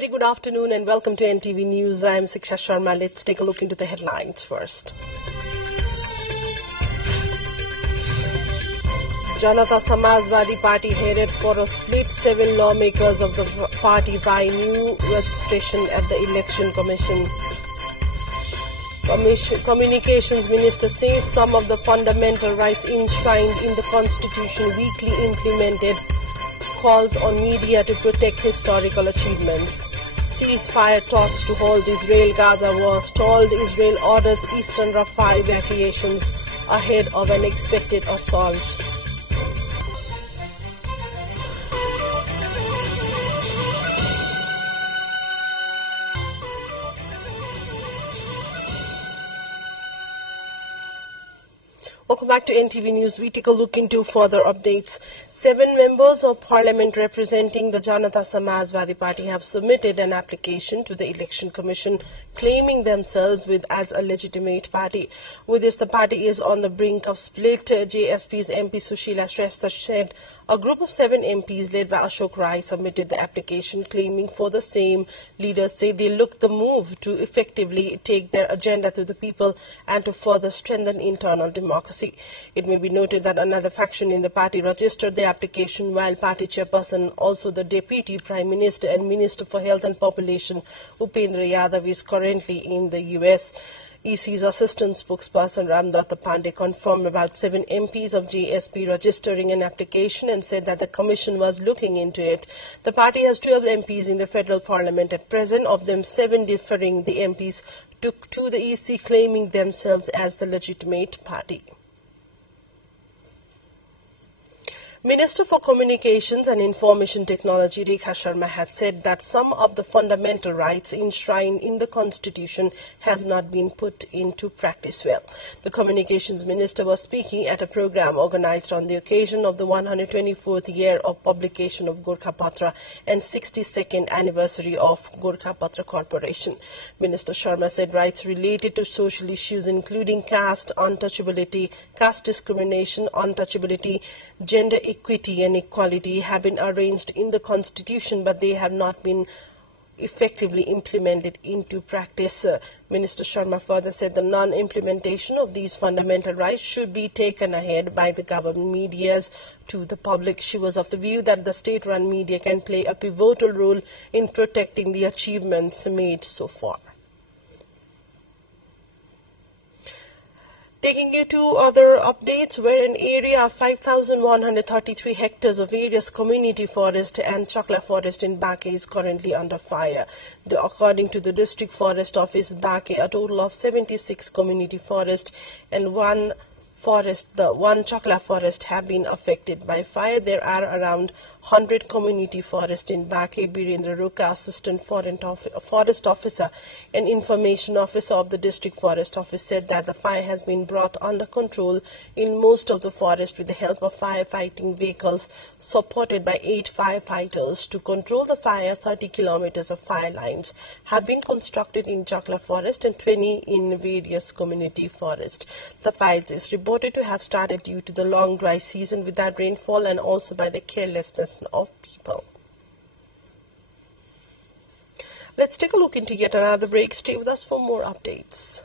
very good afternoon and welcome to NTV News. I am Siksha Sharma. Let's take a look into the headlines first. Janata Samajwadi Party headed for a split. 7 lawmakers of the party buy new registration at the Election Commission. Communications Minister says some of the fundamental rights enshrined in the Constitution weakly implemented. Calls on media to protect historical achievements. Ceasefire talks to hold Israel-Gaza war stalled. Israel orders Eastern Rafah evacuations ahead of an expected assault. Welcome back to NTV News. We take a look into further updates. 7 members of parliament representing the Janata Samajwadi Party have submitted an application to the Election Commission claiming themselves as a legitimate party. With this, the party is on the brink of split. JSP's MP Sushila Shrestha said a group of 7 MPs led by Ashok Rai submitted the application claiming for the same. Leaders say they look the move to effectively take their agenda to the people and to further strengthen internal democracy. It may be noted that another faction in the party registered the application while party chairperson, also the Deputy Prime Minister and Minister for Health and Population, Upendra Yadav, is currently in the US. EC's assistant spokesperson Ramdatta Pandey confirmed about 7 MPs of JSP registering an application and said that the commission was looking into it. The party has 12 MPs in the federal parliament at present, of them 7 differing. The MPs took to the EC claiming themselves as the legitimate party. Minister for Communications and Information Technology Rekha Sharma has said that some of the fundamental rights enshrined in the Constitution has not been put into practice well. The Communications Minister was speaking at a program organized on the occasion of the 124th year of publication of Gorkha Patra and 62nd anniversary of Gorkha Patra Corporation. Minister Sharma said rights related to social issues including caste, untouchability, caste discrimination, untouchability, gender equity and equality have been arranged in the Constitution, but they have not been effectively implemented into practice. Minister Sharma further said the non-implementation of these fundamental rights should be taken ahead by the government medias to the public. She was of the view that the state-run media can play a pivotal role in protecting the achievements made so far. Taking you to other updates, where an area of 5,133 hectares of various community forest and chakla forest in Baque is currently under fire. According to the District Forest Office, Baque, a total of 76 community forest and one chakla forest have been affected by fire. There are around 100 community forests in Baque. Birendra Ruka, Assistant Forest Officer and Information Officer of the District Forest Office, said that the fire has been brought under control in most of the forest with the help of firefighting vehicles supported by 8 firefighters. To control the fire, 30 kilometers of fire lines have been constructed in Chakla Forest and 20 in various community forests. The fire is reported to have started due to the long dry season without rainfall and also by the carelessness of people. Let's take a look into yet another break. Stay with us for more updates.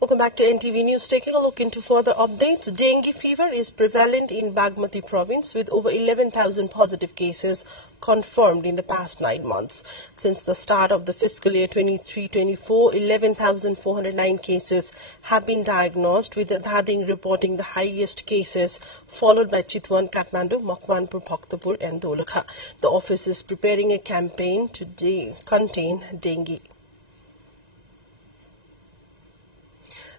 Welcome back to NTV News. Taking a look into further updates, Deni Fever is prevalent in Bagmati province with over 11,000 positive cases confirmed in the past 9 months. Since the start of the fiscal year 23-24, 11,409 cases have been diagnosed, with Dhading reporting the highest cases, followed by Chitwan, Kathmandu, Makwanpur, Bhaktapur and Dolakha. The office is preparing a campaign to contain dengue.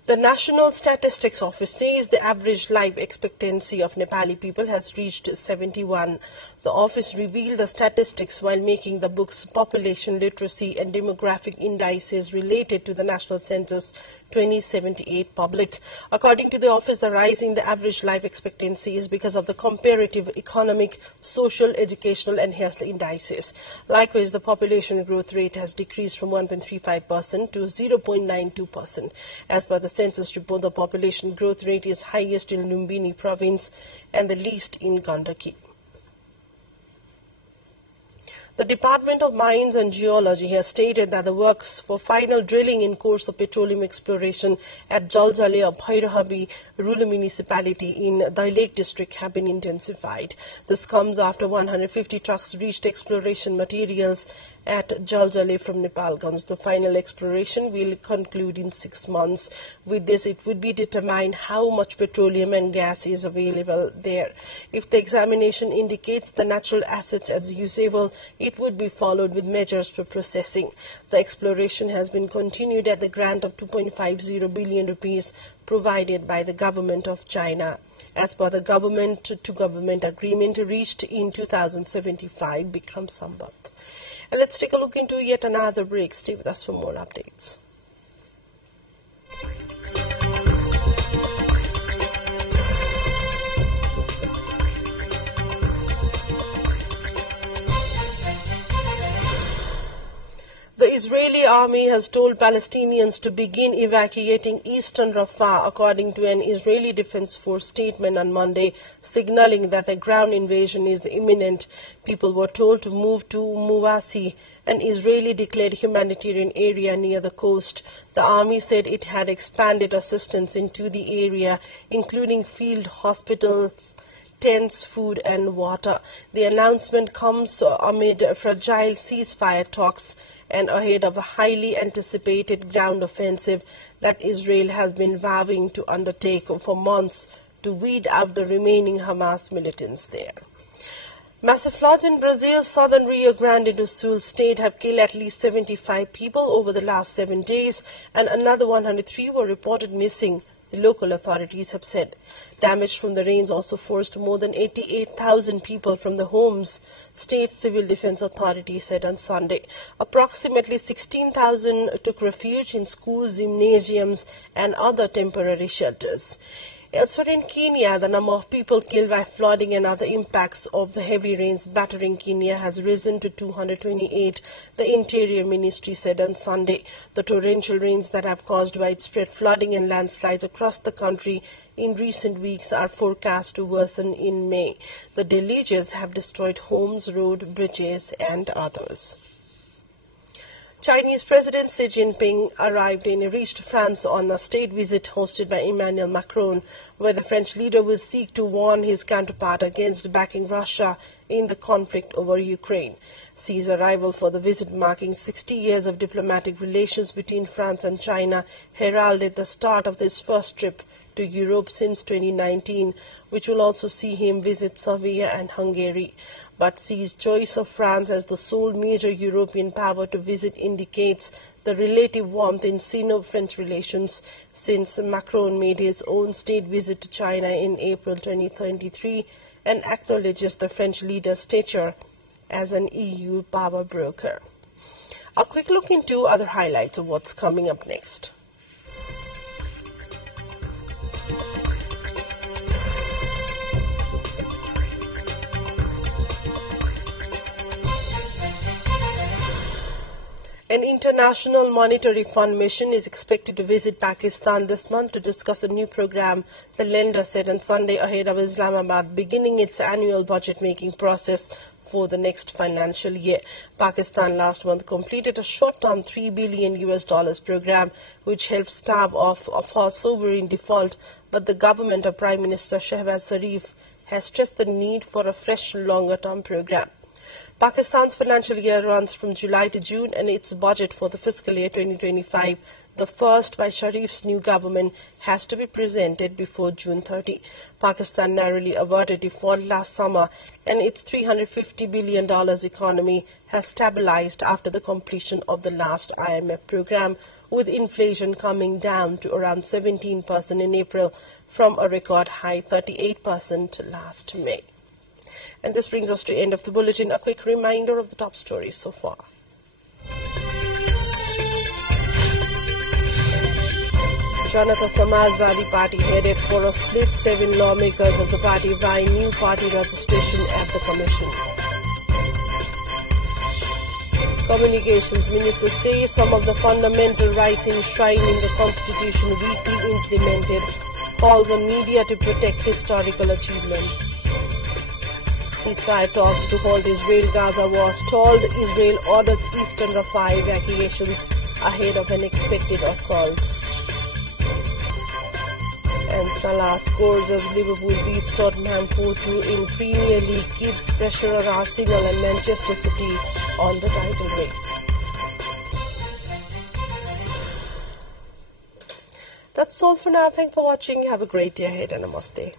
The National Statistics Office says the average life expectancy of Nepali people has reached 71. The office revealed the statistics while making the book's Population Literacy and Demographic Indices related to the National Census 2078 public. According to the office, the rise in the average life expectancy is because of the comparative economic, social, educational and health indices. Likewise, the population growth rate has decreased from 1.35% to 0.92%. As per the census report, the population growth rate is highest in Lumbini province and the least in Gandaki. The Department of Mines and Geology has stated that the works for final drilling in course of petroleum exploration at Jaljale of Bhairahabi rural municipality in the Lake district have been intensified. This comes after 150 trucks reached exploration materials at Jaljale from Nepal. The final exploration will conclude in 6 months. With this, it would be determined how much petroleum and gas is available there. If the examination indicates the natural assets as usable, it would be followed with measures for processing. The exploration has been continued at the grant of 2.50 billion rupees provided by the government of China. As per the government-to-government agreement reached in 2075, Bikram Sambat. And let's take a look into yet another break. Stay with us for more updates. The Israeli army has told Palestinians to begin evacuating eastern Rafah, according to an Israeli Defense Force statement on Monday, signaling that a ground invasion is imminent. People were told to move to Muwasi, an Israeli-declared humanitarian area near the coast. The army said it had expanded assistance into the area, including field hospitals, tents, food and water. The announcement comes amid fragile ceasefire talks and ahead of a highly anticipated ground offensive that Israel has been vowing to undertake for months to weed out the remaining Hamas militants there. Massive floods in Brazil's southern Rio Grande do Sul state have killed at least 75 people over the last 7 days, and another 103 were reported missing, the local authorities have said. Damage from the rains also forced more than 88,000 people from their homes, state civil defense authorities said on Sunday. Approximately 16,000 took refuge in schools, gymnasiums, and other temporary shelters. Elsewhere in Kenya, the number of people killed by flooding and other impacts of the heavy rains battering Kenya has risen to 228, the Interior Ministry said on Sunday. The torrential rains that have caused widespread flooding and landslides across the country in recent weeks are forecast to worsen in May. The deluges have destroyed homes, roads, bridges, and others. Chinese President Xi Jinping reached France on a state visit hosted by Emmanuel Macron, where the French leader will seek to warn his counterpart against backing Russia in the conflict over Ukraine. Xi's arrival for the visit, marking 60 years of diplomatic relations between France and China, heralded the start of his first trip to Europe since 2019, which will also see him visit Serbia and Hungary. But Xi's choice of France as the sole major European power to visit indicates the relative warmth in Sino-French relations since Macron made his own state visit to China in April 2023 and acknowledges the French leader's stature as an EU power broker. A quick look into other highlights of what's coming up next. An International Monetary Fund mission is expected to visit Pakistan this month to discuss a new program, the lender said on Sunday ahead of Islamabad beginning its annual budget-making process for the next financial year. Pakistan last month completed a short-term $3 billion program which helped stave off a sovereign default, but the government of Prime Minister Shehbaz Sharif has stressed the need for a fresh, longer-term program. Pakistan's financial year runs from July to June, and its budget for the fiscal year 2025, the first by Sharif's new government, has to be presented before June 30. Pakistan narrowly averted default last summer, and its $350 billion economy has stabilized after the completion of the last IMF program, with inflation coming down to around 17% in April from a record high 38% last May. And this brings us to the end of the bulletin. A quick reminder of the top stories so far. Janata Samaj Party headed for a split. 7 lawmakers of the party vying new party registration at the commission. Communications Minister says some of the fundamental rights enshrined in the Constitution will be implemented. Calls on media to protect historical achievements. Ceasefire talks to halt Israel-Gaza war stalled. Israel orders eastern Rafah evacuations ahead of an expected assault. And Salah scores as Liverpool beats Tottenham 4-2 in Premier League, keeps pressure on Arsenal and Manchester City on the title race. That's all for now. Thanks for watching. Have a great day ahead and namaste.